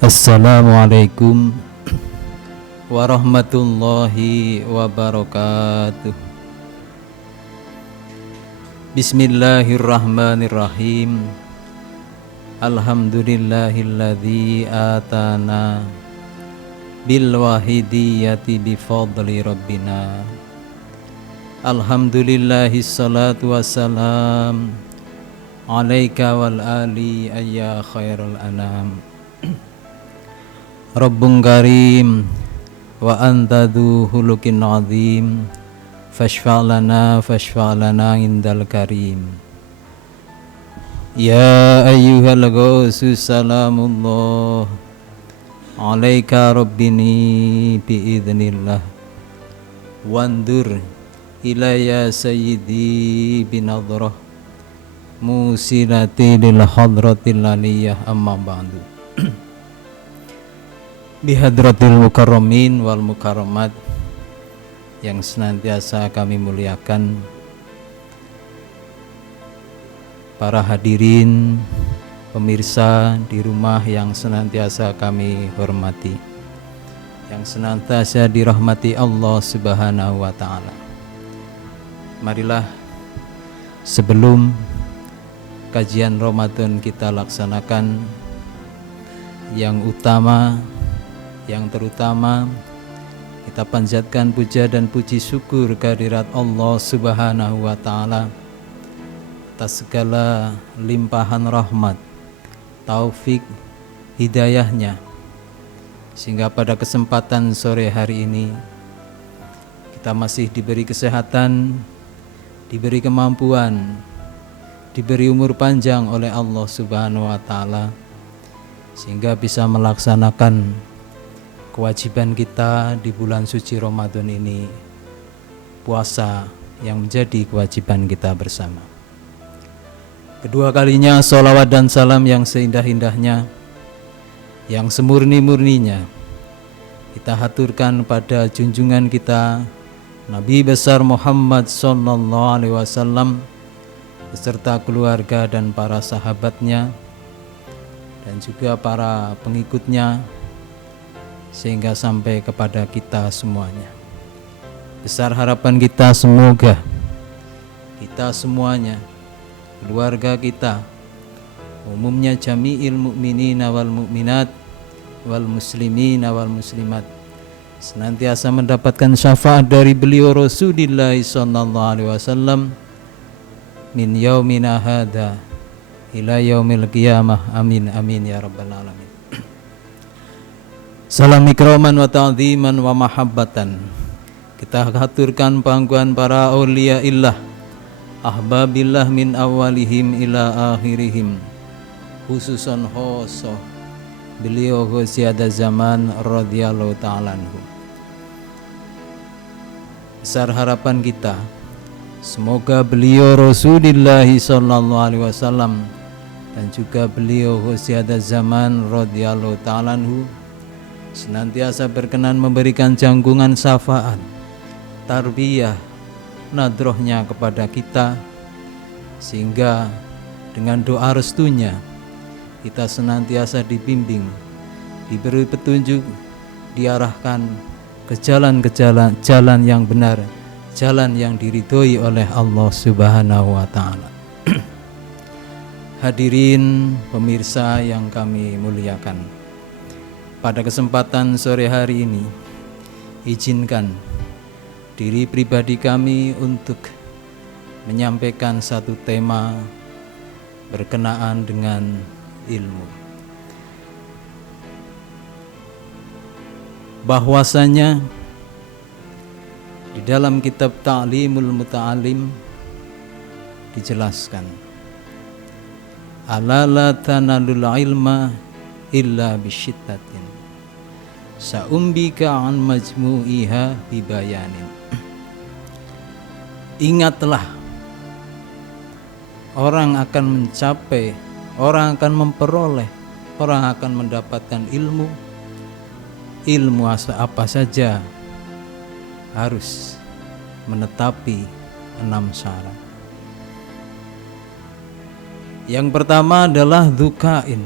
Assalamualaikum warahmatullahi wabarakatuh. Bismillahirrahmanirrahim. Alhamdulillahilladzi atana bil wahidiyati bifadli rabbina. Alhamdulillahi salatu wassalam alaika wal ali ayya khairul anam. Rabbun karim wa anta dhu hulukin azim fashfa'lana indal karim. Ya ayyuhal ghausu salamullah alaika rabbini biidznillah wandur ilayya sayyidi binadrah musilati lil hadratil aliyah amma ba'du. Bihadratil mukarramin wal mukarramat yang senantiasa kami muliakan, para hadirin pemirsa di rumah yang senantiasa kami hormati, yang senantiasa dirahmati Allah Subhanahu wa ta'ala. Marilah sebelum kajian Ramadan kita laksanakan, yang utama, yang terutama kita panjatkan puja dan puji syukur kehadirat Allah Subhanahu wa ta'ala atas segala limpahan rahmat, taufik, hidayahnya, sehingga pada kesempatan sore hari ini kita masih diberi kesehatan, diberi kemampuan, diberi umur panjang oleh Allah Subhanahu wa ta'ala, sehingga bisa melaksanakan kewajiban kita di bulan suci Ramadan ini, puasa yang menjadi kewajiban kita bersama. Kedua kalinya sholawat dan salam yang seindah-indahnya, yang semurni-murninya kita haturkan pada junjungan kita Nabi besar Muhammad sallallahu alaihi wasallam beserta keluarga dan para sahabatnya dan juga para pengikutnya, sehingga sampai kepada kita semuanya. Besar harapan kita semoga kita semuanya, keluarga kita, umumnya jami'il mu'minina wal mu'minat wal muslimina wal muslimat, senantiasa mendapatkan syafaat dari beliau Rasulullah sallallahu alaihi wasallam min yaumina hadza ila yaumil qiyamah. Amin amin ya rabbal alamin. Salam ikraman wa ta'ziman wa mahabbatan kita haturkan pangkuan para awliya illah ahbabillah min awalihim ila akhirihim, khususan khosoh beliau ghusyada zaman radhiyallahu ta'ala anhu. Besar harapan kita semoga beliau Rasulullah sallallahu alaihi wasallam dan juga beliau ghusyada zaman radhiyallahu ta'ala anhu senantiasa berkenan memberikan janggungan syafaat, tarbiyah, nadrohnya kepada kita, sehingga dengan doa restunya kita senantiasa dibimbing, diberi petunjuk, diarahkan ke jalan yang benar, jalan yang diridhoi oleh Allah Subhanahu wa ta'ala. Hadirin pemirsa yang kami muliakan, pada kesempatan sore hari ini, izinkan diri pribadi kami untuk menyampaikan satu tema berkenaan dengan ilmu. Bahwasanya di dalam kitab Ta'limul Muta'alim dijelaskan, ala la tanalul ilma illa bisyiddatin sa'umbika an majmu'iha bibayanin. Ingatlah, orang akan mencapai, orang akan memperoleh, orang akan mendapatkan ilmu apa saja harus menetapi 6 syarat. Yang pertama adalah dzukain,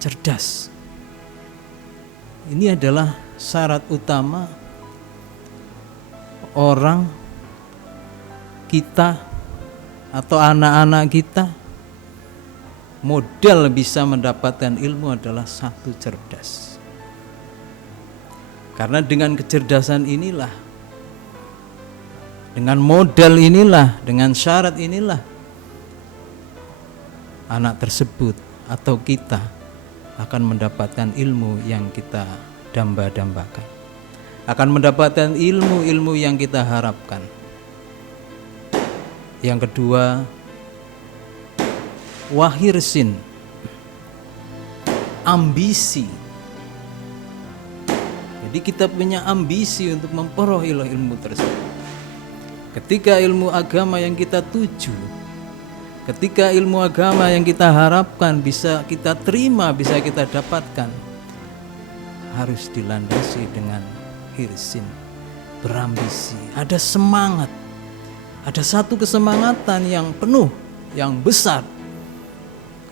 cerdas. Ini adalah syarat utama orang kita atau anak-anak kita modal bisa mendapatkan ilmu adalah satu, cerdas. Karena dengan kecerdasan inilah, dengan modal inilah, dengan syarat inilah anak tersebut atau kita akan mendapatkan ilmu yang kita damba-dambakan, akan mendapatkan ilmu-ilmu yang kita harapkan. Yang kedua, wahirsin, ambisi. Jadi kita punya ambisi untuk memperoleh ilmu tersebut. Ketika ilmu agama yang kita tuju, ketika ilmu agama yang kita harapkan bisa kita terima, bisa kita dapatkan, harus dilandasi dengan hirsin, berambisi, ada semangat. Ada satu kesemangatan yang penuh, yang besar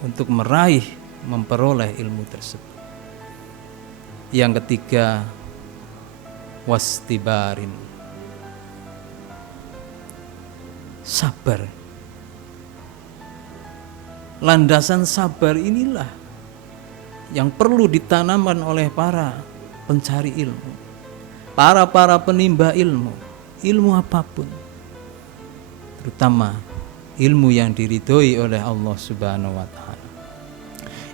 untuk meraih, memperoleh ilmu tersebut. Yang ketiga, wastibarin, sabar. Landasan sabar inilah yang perlu ditanamkan oleh para pencari ilmu, para penimba ilmu, ilmu apapun, terutama ilmu yang diridhoi oleh Allah Subhanahu wa Ta'ala.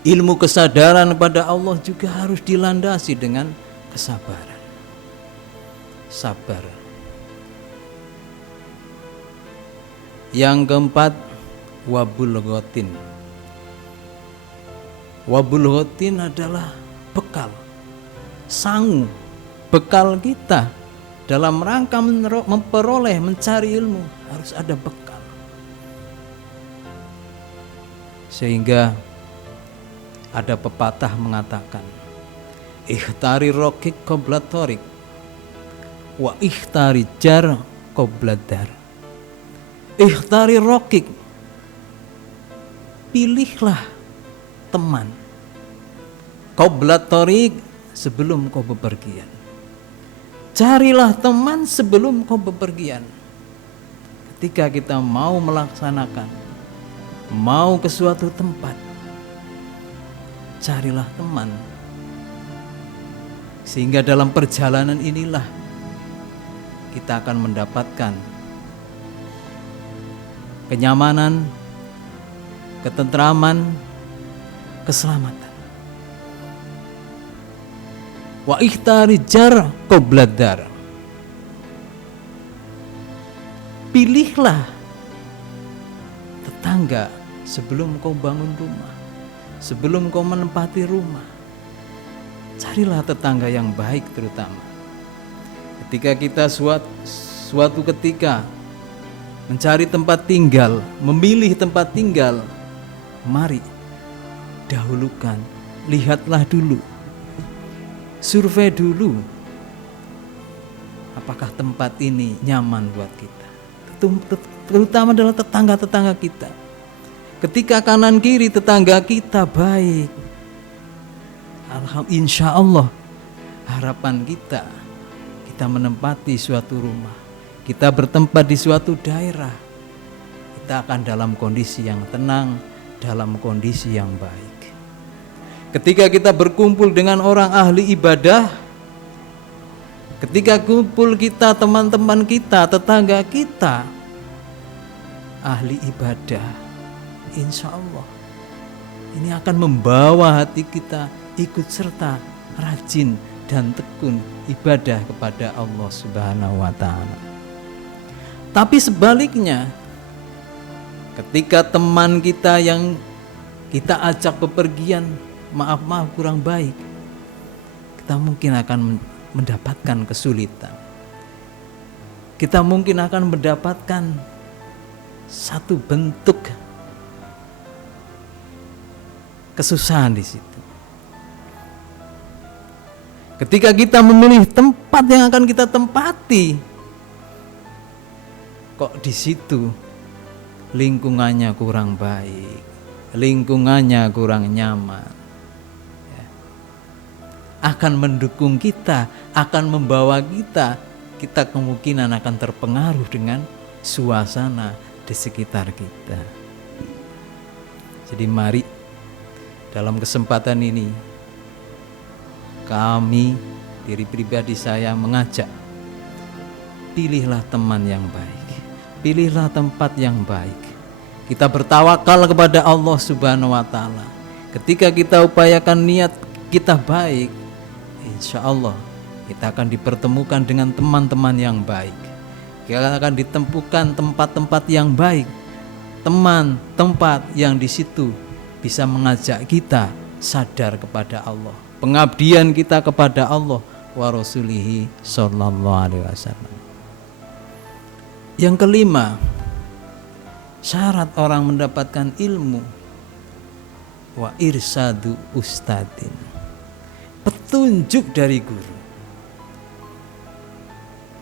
Ilmu kesadaran pada Allah juga harus dilandasi dengan kesabaran. Sabar. Yang keempat, wabulghatin. Wabulghatin adalah bekal, sangu, bekal kita dalam rangka memperoleh, mencari ilmu, harus ada bekal. Sehingga ada pepatah mengatakan, ikhtari rokik qabla torik, wa ikhtari jar qabla dar. Ikhtari rokik, pilihlah teman, qabla torik, sebelum kau bepergian. Carilah teman sebelum kau bepergian. Ketika kita mau melaksanakan, mau ke suatu tempat, carilah teman. Sehingga dalam perjalanan inilah kita akan mendapatkan kenyamanan, ketentraman, keselamatan. Wa ikhtari jar qabla dar. Pilihlah tetangga sebelum kau bangun rumah, sebelum kau menempati rumah. Carilah tetangga yang baik terutama. Ketika kita suatu ketika mencari tempat tinggal, memilih tempat tinggal, mari dahulukan, lihatlah dulu, survei dulu, apakah tempat ini nyaman buat kita, terutama adalah tetangga-tetangga kita. Ketika kanan kiri tetangga kita baik, insya Allah harapan kita menempati suatu rumah, kita bertempat di suatu daerah, kita akan dalam kondisi yang tenang, dalam kondisi yang baik. Ketika kita berkumpul dengan orang ahli ibadah, ketika kumpul kita, teman-teman kita, tetangga kita ahli ibadah, insya Allah ini akan membawa hati kita ikut serta rajin dan tekun ibadah kepada Allah Subhanahu wa Ta'ala. Tapi sebaliknya, ketika teman kita yang kita ajak bepergian, maaf kurang baik, kita mungkin akan mendapatkan kesulitan. Kita mungkin akan mendapatkan satu bentuk kesusahan di situ. Ketika kita memilih tempat yang akan kita tempati, kok di situ lingkungannya kurang baik, lingkungannya kurang nyaman, akan mendukung kita, akan membawa kita, kita kemungkinan akan terpengaruh dengan suasana di sekitar kita. Jadi mari dalam kesempatan ini kami, diri pribadi saya mengajak, pilihlah teman yang baik, pilihlah tempat yang baik. Kita bertawakal kepada Allah Subhanahu wa Ta'ala. Ketika kita upayakan niat kita baik, insya Allah kita akan dipertemukan dengan teman-teman yang baik. Kita akan ditemukan tempat-tempat yang baik, teman, tempat yang di situ bisa mengajak kita sadar kepada Allah, pengabdian kita kepada Allah wa rasulihi sallallahu alaihi wasallam. Yang kelima, syarat orang mendapatkan ilmu, wa irsadu ustadin, petunjuk dari guru.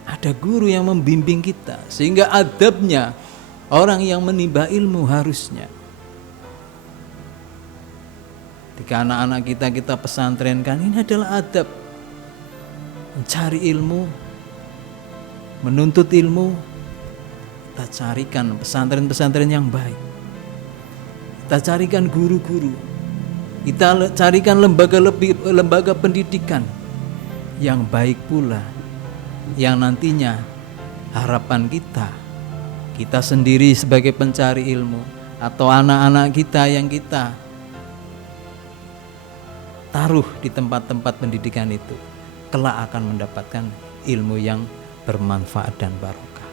Ada guru yang membimbing kita, sehingga adabnya orang yang menimba ilmu harusnya. Ketika anak-anak kita pesantrenkan, ini adalah adab. Mencari ilmu, menuntut ilmu, kita carikan pesantren-pesantren yang baik. Kita carikan guru-guru. Kita carikan lembaga pendidikan yang baik pula, yang nantinya harapan kita sendiri sebagai pencari ilmu atau anak-anak kita yang kita taruh di tempat-tempat pendidikan itu kelak akan mendapatkan ilmu yang bermanfaat dan barokah.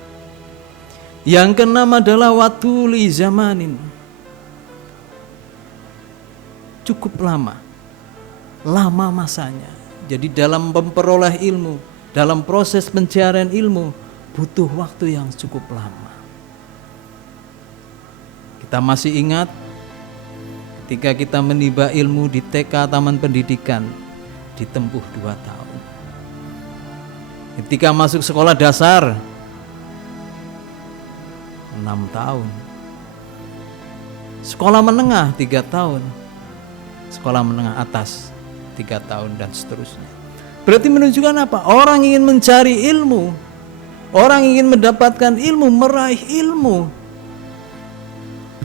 Yang keenam adalah watuli zamanin, cukup lama masanya. Jadi dalam memperoleh ilmu, dalam proses pencarian ilmu butuh waktu yang cukup lama. Kita masih ingat ketika kita menimba ilmu di TK Taman Pendidikan ditempuh 2 tahun. Ketika masuk sekolah dasar 6 tahun. Sekolah menengah 3 tahun. Sekolah menengah atas 3 tahun dan seterusnya. Berarti menunjukkan apa? Orang ingin mencari ilmu, orang ingin mendapatkan ilmu, meraih ilmu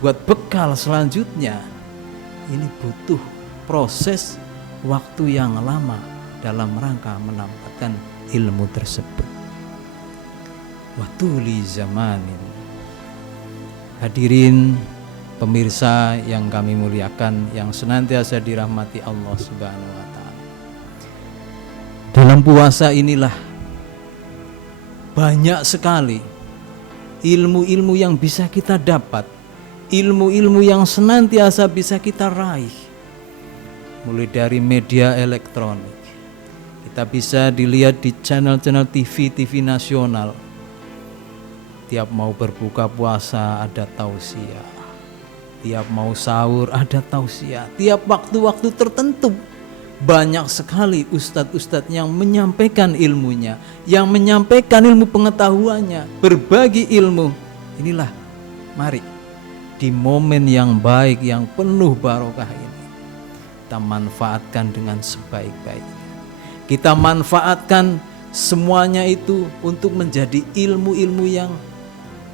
buat bekal selanjutnya, ini butuh proses waktu yang lama dalam rangka mendapatkan ilmu tersebut. Watuli zamanin. Hadirin pemirsa yang kami muliakan, yang senantiasa dirahmati Allah Subhanahu wa Ta'ala. Dalam puasa inilah banyak sekali ilmu-ilmu yang bisa kita dapat, ilmu-ilmu yang senantiasa bisa kita raih. Mulai dari media elektronik, kita bisa dilihat di channel-channel TV nasional. Tiap mau berbuka puasa ada tausiah, tiap mau sahur ada tausiah, tiap waktu-waktu tertentu banyak sekali ustadz-ustadz yang menyampaikan ilmunya, yang menyampaikan ilmu pengetahuannya, berbagi ilmu. Inilah, mari di momen yang baik, yang penuh barokah ini, kita manfaatkan dengan sebaik-baiknya. Kita manfaatkan semuanya itu untuk menjadi ilmu-ilmu yang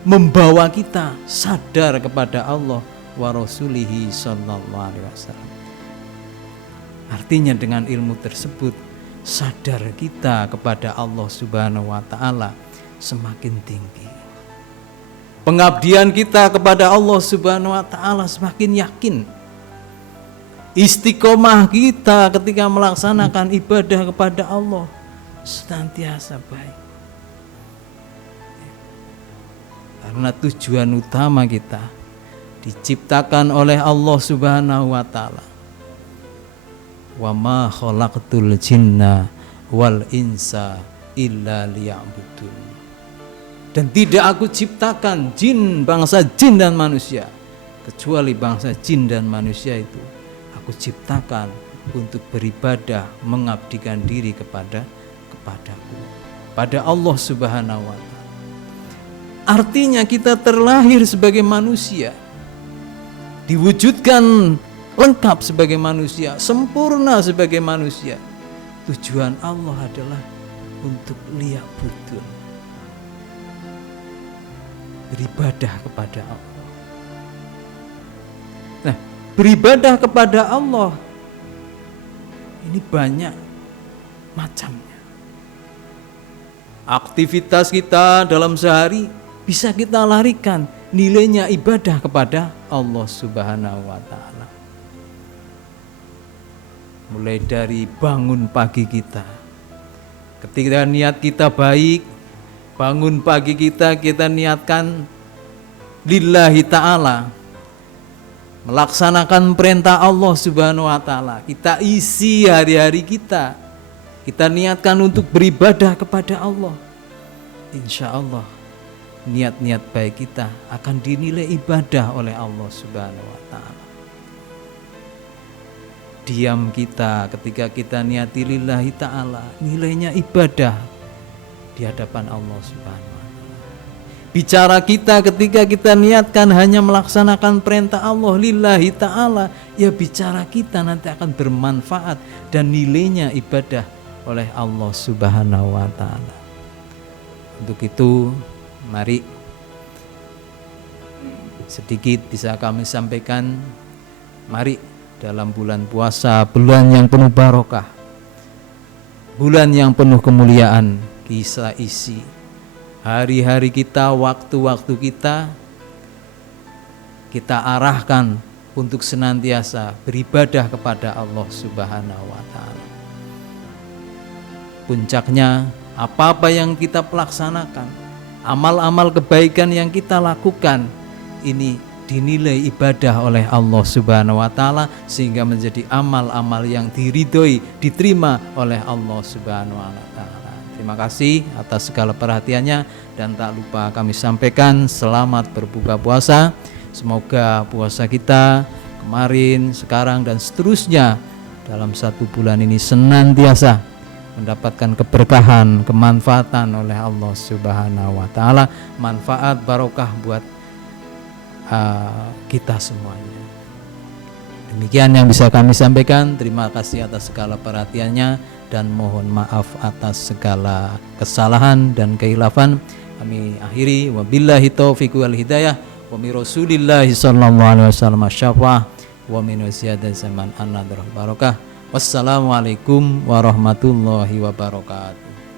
membawa kita sadar kepada Allah wa rasulihi sallallahu alaihi wasallam. Artinya dengan ilmu tersebut sadar kita kepada Allah Subhanahu wa Ta'ala semakin tinggi. Pengabdian kita kepada Allah Subhanahu wa Ta'ala semakin yakin. Istiqomah kita ketika melaksanakan ibadah kepada Allah senantiasa baik. Karena tujuan utama kita diciptakan oleh Allah Subhanahu wa Ta'ala. Wa ma khalaqtul jinna wal insa illa liya'budun. Dan tidak aku ciptakan bangsa jin dan manusia kecuali bangsa jin dan manusia itu aku ciptakan untuk beribadah, mengabdikan diri kepadaku, pada Allah Subhanahu wa Ta'ala. Artinya kita terlahir sebagai manusia, diwujudkan lengkap sebagai manusia, sempurna sebagai manusia. tujuan Allah adalah untuk liya'budun, beribadah kepada Allah. Nah, beribadah kepada Allah ini banyak macamnya. Aktivitas kita dalam sehari bisa kita larikan nilainya ibadah kepada Allah Subhanahu wa Ta'ala. Mulai dari bangun pagi kita, ketika niat kita baik, bangun pagi kita niatkan lillahi ta'ala, melaksanakan perintah Allah Subhanahu wa Ta'ala. Kita isi hari-hari kita niatkan untuk beribadah kepada Allah. Insya Allah niat-niat baik kita akan dinilai ibadah oleh Allah Subhanahu wa Ta'ala. Diam kita ketika kita niati lillahi ta'ala, nilainya ibadah di hadapan Allah Subhanahu wa Ta'ala. Bicara kita ketika kita niatkan hanya melaksanakan perintah Allah lillahi ta'ala, ya bicara kita nanti akan bermanfaat dan nilainya ibadah oleh Allah Subhanahu wa Ta'ala. Untuk itu mari sedikit bisa kami sampaikan. Mari dalam bulan puasa, bulan yang penuh barokah, bulan yang penuh kemuliaan, kita isi hari-hari kita, waktu-waktu kita arahkan untuk senantiasa beribadah kepada Allah Subhanahu wa Ta'ala. Puncaknya apa-apa yang kita pelaksanakan, amal-amal kebaikan yang kita lakukan, ini dinilai ibadah oleh Allah Subhanahu wa Ta'ala, sehingga menjadi amal-amal yang diridhoi, diterima oleh Allah Subhanahu wa Ta'ala. Terima kasih atas segala perhatiannya, dan tak lupa kami sampaikan selamat berbuka puasa. Semoga puasa kita kemarin, sekarang, dan seterusnya dalam satu bulan ini senantiasa mendapatkan keberkahan, kemanfaatan oleh Allah Subhanahu wa Ta'ala, manfaat barokah buat kita semuanya. Demikian yang bisa kami sampaikan. Terima kasih atas segala perhatiannya dan mohon maaf atas segala kesalahan dan kehilafan. Kami akhiri, wabillahi taufiq wal hidayah, wa min rasulillahi sallallahu alaihi wasallam syafa'ah, wa min wasiyadah zaman an-nadrah barakah. Wassalamualaikum warahmatullahi wabarakatuh.